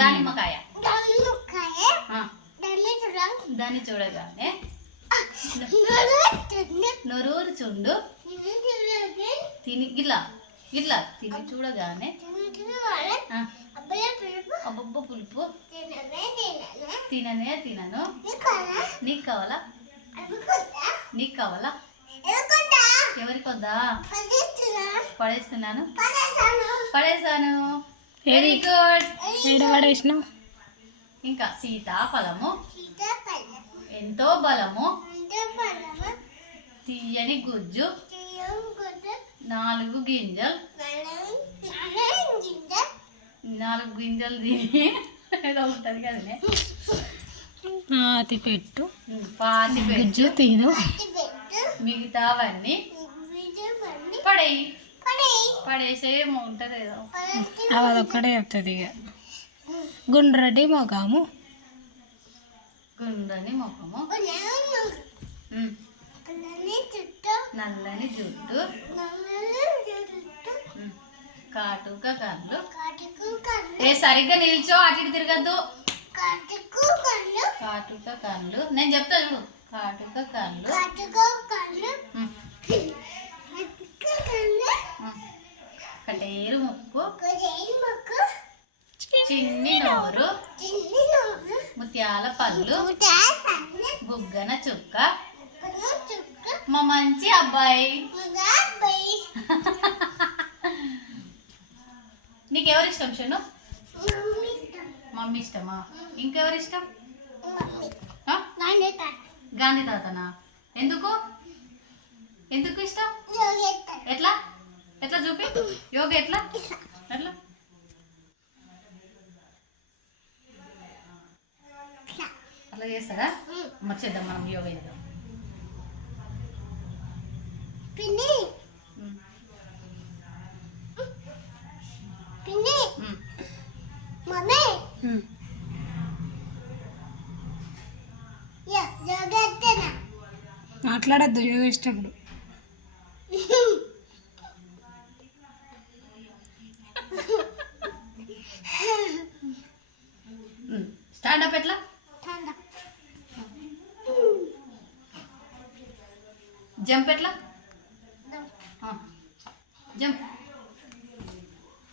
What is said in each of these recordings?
దానిమ్మకాయ దాన్ని చూడగానే నొరూరు చుండు తిని గిట్లా గిట్లా తిని చూడగానే అబ్బబ్బ పులుపు తిననే తినను. నీకు కావాలా? నీకు కావాలా? ఎవరికి వద్దా? పడేస్తున్నాను. పడేసాను. Very good. పడేసినావు. ఇంకా సీతాఫలము ఎంతో బలము తీయని గుజ్జు 4 గింజలు 4 గింజలు తిని ఏదో ఉంటుంది కదనే పాతి పెట్టు పాతి గుజ్జు తిను మిగతావన్నీ పడేయి పడేసేమో ఉంటుంది ఏదో అదొక్కడే చెప్తుంది. ఇక గుండ్రటి మొఖము గుండ్రని ముఖము నల్లని జుట్టు కాటుక కళ్ళు. సరిగ్గా నిల్చో, అటు ఇటు తిరగద్దు. కాటుక కళ్ళు నేను చెప్తా చూడు. కాటుక కళ్ళు కటేరు ముక్కు చిన్ని నోరు ముత్యాల పళ్ళు బుగ్గన చుక్క మా మంచి అబ్బాయి. నీకెవరు ఇష్టం షను? మమ్మీ ఇష్టమా? ఇంకెవరు ఇష్టం? గాంధీ తాతనా? ఎందుకు ఎందుకు ఇష్టం? ఎట్లా ఎట్లా చూపి యోగ ఎట్లా ఎట్లా అట్లా చేస్తారా? మర్చేద్దాం మనం యోగ చేద్దాం. మాట్లాడద్దు యోగ ఇష్టప్పుడు. స్టాండప్ ఎట్లా? జంప్ ఎట్లా? Jump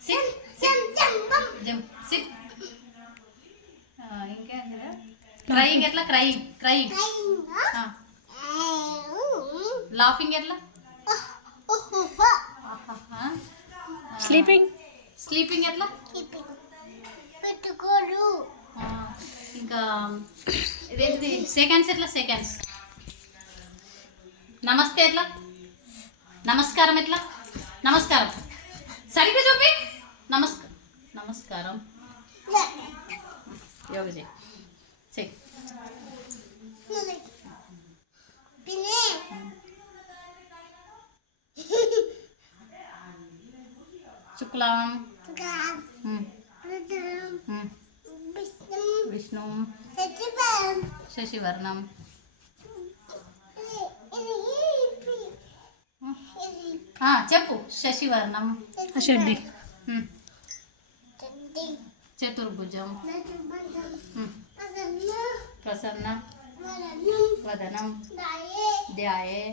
SIT jump SIT. ఇంకా క్రయింగ్ ఎట్లా? Crying crying. లాఫింగ్ ఎట్లా? స్లీపింగ్ స్లీపింగ్ ఎట్లా? ఇంకా ఇదేంటిది? సెకండ్స్ ఎట్లా? సెకండ్స్. నమస్తే ఎట్లా? నమస్కారం ఎట్లా? నమస్కారం సరిగ్గా చూపి. నమస్కారం యోగ చేయి చెయ్యి. శుక్లాం విష్ణు శశివర్ణం చెప్పు. శశివర్ణం షడ్డి చతుర్భుజం ప్రసన్న వదనం ధ్యాయే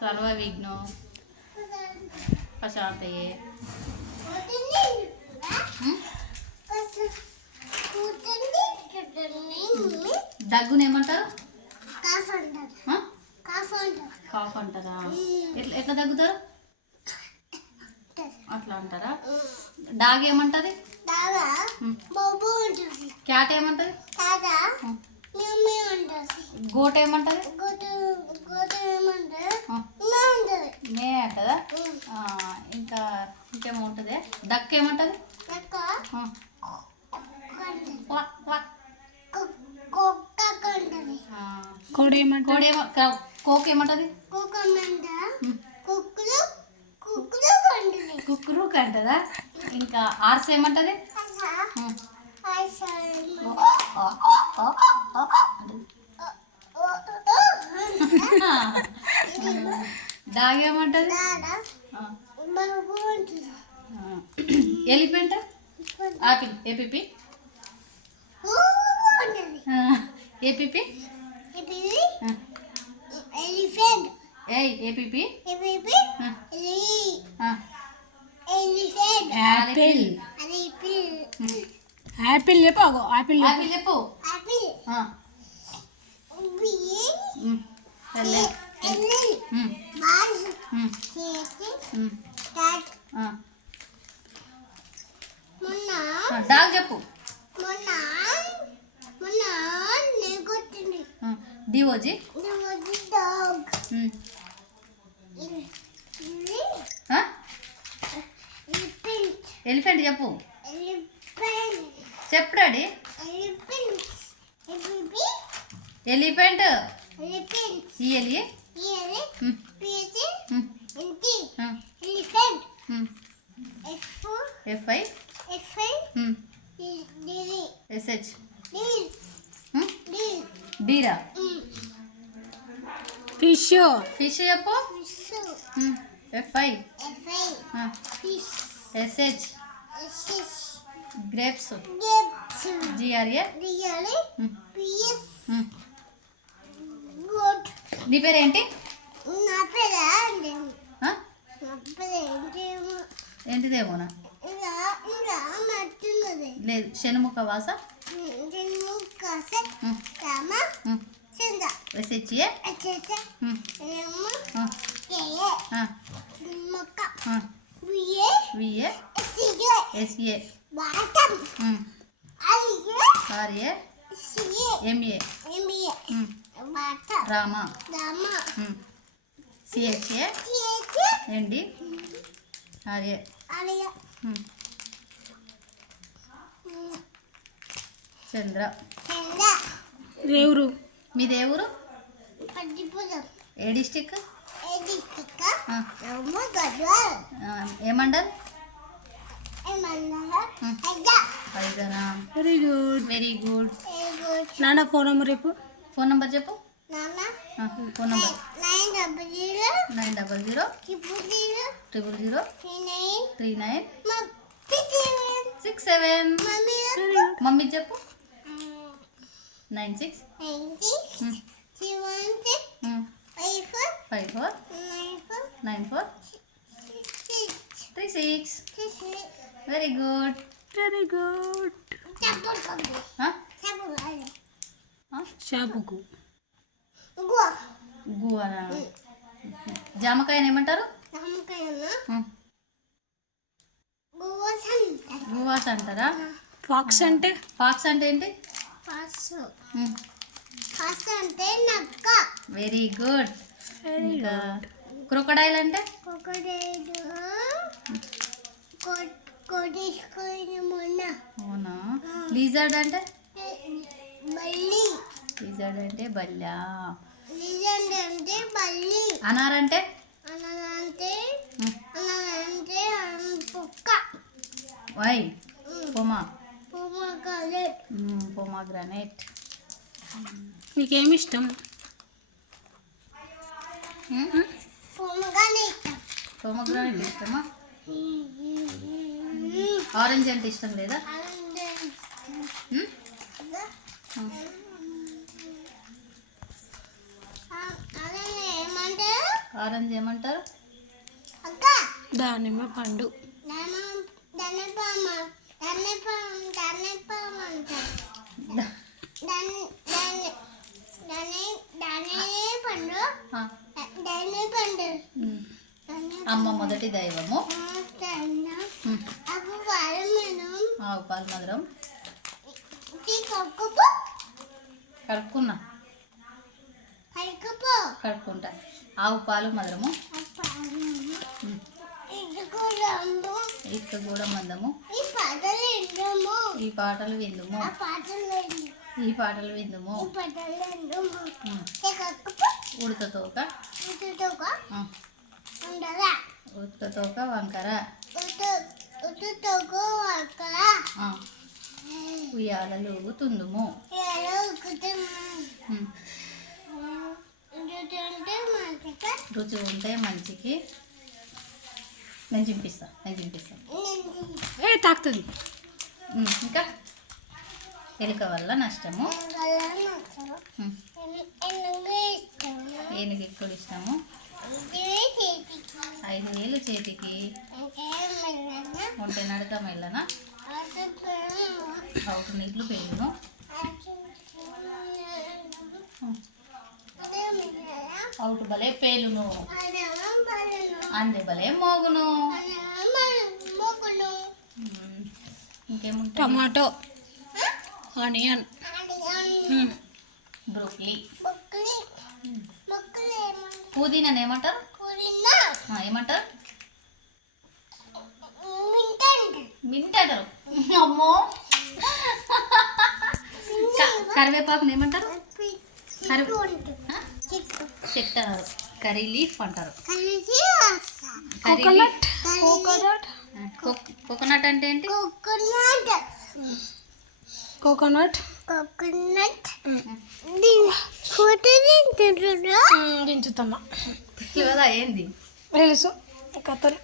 సర్వ విఘ్నో ప్రశాంతయే. దగ్గుని ఏమంటారు? కాఫ్ అంటారా? ఎట్లా దగ్గుతారు? అట్లా అంటారా? డాగ్ ఏమంటది? క్యాట్ ఏమంటది? గోట్ ఏమంటది? మే అంటదా? ఇంకా ఇంకేమో ఉంటుంది. డక్ ఏమంటది? కోక్ ఏమంటది? కుక్కురు అంటదా? ఇంకా ఆర్స్ ఏమంటది? డాగ్ ఏమంటది? Elephant apple A P P A P P elephant ఏయ్ A P P elephant elephant apple apple చెప్పు అగో యాపిల్ చెప్పు. ఆపిల్ చెప్పు ఆపిల్ బాల్ చేతి డాట్ మొన్న డాగ్ చెప్పు మొన్న మొన్న నేను కొట్టింది డిఓజీ డాగ్ ఎలిఫెంట్ చెప్పు ఎలిఫెంట్ చెప్పు డాడీ ఎలిఫెంట్ ఎలిఫెంట్ ఎలిఫెంట్ ఇయలి ఇయర్ పిటి ఇంటి elephant F F I F I D S H D D డీరా ఫిష్ ఫిష్ చెప్పు సో F I F I fish S H S S grapes gets G R A రియల్ పిఎస్ గుడ్ నీ పేరేంటి నా పేరు అండి ఆ? నా పేరు ఏంటిదేమోనా ఇలా ఇలా మట్టున్నది లేదు షణ్ముఖ వాస నేను కాస రామ చంద ఎస్హెచ్ఏ అచ్చ ఏమో కేఏ మొక్క విఏ విఏ సిఏ ఎస్ఏ బాటం అలిఏ ఆర్ఏ సిఏ ఎంఏ ఎంఏ బాట Rama Rama C H A C A N D R A అలియా చంద్ర చంద రేవురు మీది ఏ ఊరు పట్టిపురం ఏ డిస్టిక్ ఏదిస్తిక ఆ. ఏమో గడ్వాల్ ఏ మండల్ ఏమన్నా అయ్యా వైజానా వెరీ గుడ్ వెరీ గుడ్ ఏ గుడ్ నాన్న ఫోన్ నెంబర్ చెప్పు. ఫోన్ నెంబర్ చెప్పు నాన్న ఫోన్ నెంబర్ 900 900 000 000 39 39 67 67 మమ్మీ మమ్మీ చెప్పు 96 90 71 54 54 94 94 36 6 వెరీ గుడ్ వెరీ గుడ్ చెప్పు చెప్పు షాపుకు గో గువనా జామకాయని ఏమంటారు నమ్మకన్నా గోసన్ గువాస్ అంటారా ఫాక్స్ అంటే ఫాక్స్ అంటే ఏంటి పాసు పాసు అంటే నక్క వెరీ గుడ్ ఇంకా క్రొకడైల్ అంటే ఒకటేడు కొట్టేసుకొని మొన్న అవునా లీజర్డ్ అంటే బల్లి లీజర్డ్ అంటే బల్లా లిజెండ్ అంటే బల్లి అనార్ అంటే అనంటే కుక్క వై పొమా పొమగలెట్ పొమాగ్రానైట్ మీకేమి ఇష్టం? పొమగలెట్ పొమగ్రానైట్ ఇష్టమా? ఆరెంజ్ అంటే ఇష్టం లేదా? అదే ఏమంటారు ఆరెంజ్ ఏమంటారు? అక్క దానిమ్మ పండు. దానిపామ అంటారు దాని పండు ఆ, దాని పండు అమ్మ మొదటి దైవము. అప్పుడు వారం మనం ఆవు పాలు మధురం. కడుక్కుపో కడుక్కున్నా కడుక్కుపో కడుక్కుంటా. ఆవు పాలు మధురము. ఇదిగోండు ఇక్క కూడా మందము. ఈ పాటలు ఎండము ఈ పాటలు విందుము. ఆ పాటలు ఎండు ఈ పాటలు విందుము. ఈ పాటలు ఎండము కడుక్కుపో ఉడకతోక ఉతుటోక ఆ, ఉండరా ఉడకతోక వంకర ఉతుటోక అక్కడ ఆ, ఉయ్యాలలు ఊగుతుందుము. ఎలా ఉక్కుతాము ఉమ్, ఉతుటుంటే మంచిగా రుచి ఉంటే మంచికి నేను చింపిస్తా. ఏ తాకుతుంది. ఇంకా ఎలుక వల్ల నష్టము. ఏనుగు ఎక్కువ ఇష్టము. 5,000 చేతికి ఉంటే నడక మెల్లన అవుట్ నీళ్ళు పేలును. అవుట్ బలే పేలును, అందే బలే మోగును. ఇంకేముంటుంది? Tomato, onion, broccoli. పుదీనాని ఏమంటారు? ఏమంటారు? మింటారు. అమ్మో. కరివేపాకుని ఏమంటారు? చెట్టు అన్నారు. కర్రీ లీఫ్ అంటారు. కోకోనట్. కోకోనట్ అంటే ఏంటి? కోకోనట్ దించుతున్నా దించుతున్నా. తెలియదా ఏంది? తెలుసు కథలు.